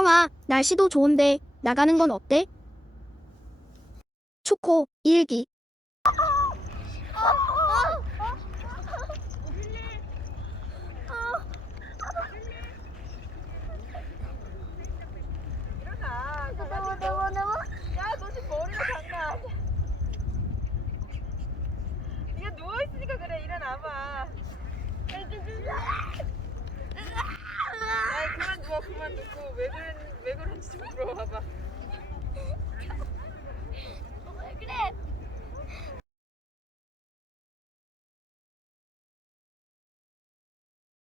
수정아, 날씨도 좋은데 나가는 건 어때? 초코, 일기. 일어나. 야, 너 지금 머리가 장난 아니야. 네가 누워있으니까 그래. 일어나봐. 야, 그만 누워. 그만 눕고. 왜 그랬는지.